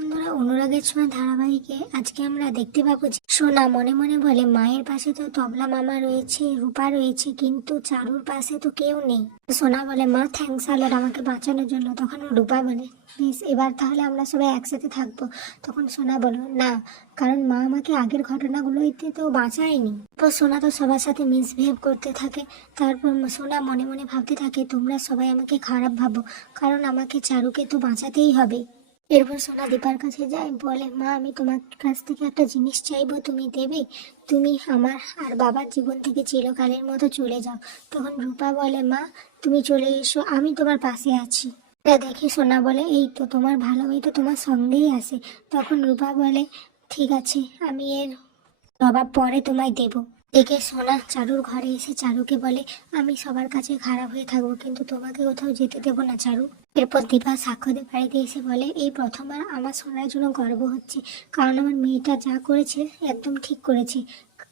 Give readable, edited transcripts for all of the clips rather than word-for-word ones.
বন্ধুরা, অনুরাগের ছোঁয়া ধারাবাহিকে আজকে আমরা দেখতে পাবো যে সোনা মনে মনে বলে মায়ের পাশে তো তবলা মামা রয়েছে, রূপা রয়েছে, কিন্তু চারুর পাশে তো কেউ নেই। সোনা বলে মা থ্যাঙ্কস আলট আমাকে বাঁচানোর জন্য। তখন রূপা বলে প্লিজ এবার তাহলে আমরা সবাই একসাথে থাকবো। তখন সোনা বলো না, কারণ মা আমাকে আগের ঘটনাগুলোতে তো বাঁচায়নি। তো সোনা তো সবার সাথে মিসবিহেভ করতে থাকে। তারপর সোনা মনে মনে ভাবতে থাকে তোমরা সবাই আমাকে খারাপ ভাবো, কারণ আমাকে চারুকে তো বাঁচাতেই হবে। এরপর সোনা দীপার কাছে যায়, বলে মা আমি তোমার কাছ থেকে একটা জিনিস চাইবো, তুমি দেবে? তুমি আমার আর বাবার জীবন থেকে চিরকালের মতো চলে যাও। তখন রূপা বলে মা তুমি চলে এসো, আমি তোমার পাশে আছি। এটা দেখে সোনা বলে এই তো তোমার ভালো মেয়ে তো তোমার সঙ্গেই আসে। তখন রূপা বলে ঠিক আছে, আমি এর জবাব পরে তোমায় দেবো। একে সোনা চারুর ঘরে এসে চারুকে বলে আমি সবার কাছে খারাপ হয়ে থাকবো, কিন্তু তোমাকে কোথাও যেতে দেবো না চারু। এরপর দীপা সাক্ষ্যদের বাড়িতে এসে বলে এই প্রথমবার আমার সোনার জন্য গর্ব হচ্ছে, কারণ আমার মেয়েটা যা করেছে একদম ঠিক করেছে।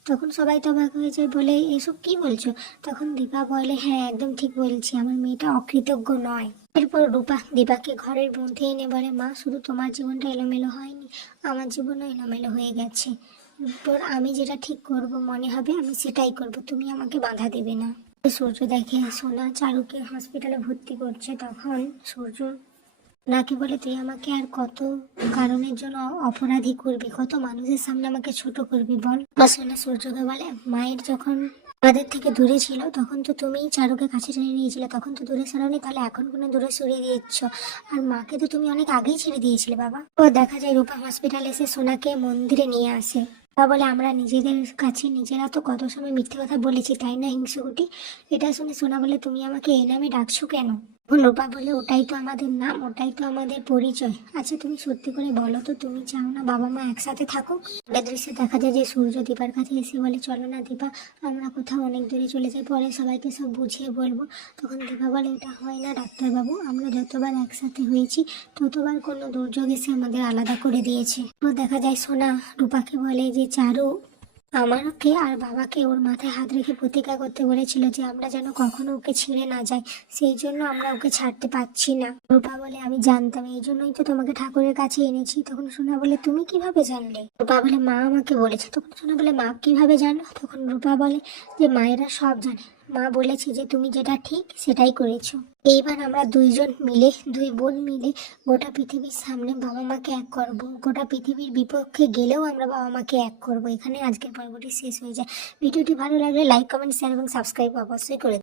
তখন সবাই তো অবাক হয়ে যায়, বলে এসব কি বলছো? তখন দীপা বলে হ্যাঁ একদম ঠিক বলছি, আমার মেয়েটা অকৃতজ্ঞ নয়। এরপর রূপা দীপাকে ঘরের মধ্যে এনে বলে মা শুধু তোমার জীবনটা এলোমেলো হয়নি, আমার জীবনও এলোমেলো হয়ে গেছে। এরপর আমি যেটা ঠিক করব মনে হবে আমি সেটাই করব, তুমি আমাকে বাধা দেবে না। সূর্য দেখে সোনা চারুকে হসপিটালে ভর্তি করছে। তখন সূর্য নাকি বলে তুই আমাকে আর কত কারণের জন্য অপরাধী করবি, কত মানুষের সামনে আমাকে ছোট করবি বল। বা সোনা সূর্যকে বলে মায়ের যখন আমাদের থেকে দূরে ছিল তখন তো তুমি চারুকে কাছে টেনে নিয়েছিলে, তখন তো দূরে সরাওনি, তাহলে এখন কোনো দূরে সরিয়ে দিচ্ছ? আর মাকে তো তুমি অনেক আগেই ছেড়ে দিয়েছিলে বাবা। ও দেখা যায় রূপা হসপিটালে এসে সোনাকে মন্দিরে নিয়ে আসে। তা বলে আমরা নিজেদের কাছে নিজেরা তো কত সময় মিথ্যে কথা বলেছি, তাই না হিংসুকুটি? এটা শুনে সোনা বলে তুমি আমাকে এই নামে ডাকছো কেন? রূপা বলে ওটাই তো আমাদের নাম, ওটাই তো আমাদের পরিচয়। আচ্ছা তুমি সত্যি করে বলো তো, তুমি চাও না বাবা মা একসাথে থাকুক? এটা দৃশ্যে দেখা যায় যে সূর্য দীপার কাছে এসে বলে চলো না দীপা, আমরা কোথাও অনেক দূরে চলে যাই, পরে সবাইকে সব বুঝিয়ে বলবো। তখন দীপা বলে এটা হয় না ডাক্তারবাবু, আমরা যতবার একসাথে হয়েছি ততবার কোনো দুর্যোগ এসে আমাদের আলাদা করে দিয়েছে। তো দেখা যায় সোনা রূপাকে বলে যে চারু আমাকে আর বাবাকে ওর মাথায় হাত রেখে প্রতিজ্ঞা করতে বলেছিল যে আমরা যেন কখনো ওকে ছেড়ে না যাই, সেই জন্য আমরা ওকে ছাড়তে পারছি না। রূপা বলে আমি জানতাম, এই জন্যই তো তোমাকে ঠাকুরের কাছে এনেছি। তখন সোনা বলে তুমি কিভাবে জানলে? রূপা বলে মা আমাকে বলেছে। তখন সোনা বলে মা কিভাবে জানলো? তখন রূপা বলে যে মায়েরা সব জানে, মা বলেছে যে তুমি যেটা ঠিক সেটাই করেছো। এইবার আমরা দুইজন মিলে, দুই বোন মিলে গোটা পৃথিবীর সামনে বাবা মাকে এক করব, গোটা পৃথিবীর বিপক্ষে গেলেও আমরা বাবা মাকে এক করব। এখানে আজকের পর্বটি শেষ হয়ে যায়। ভিডিওটি ভালো লাগলে লাইক, কমেন্ট, শেয়ার এবং সাবস্ক্রাইব অবশ্যই করে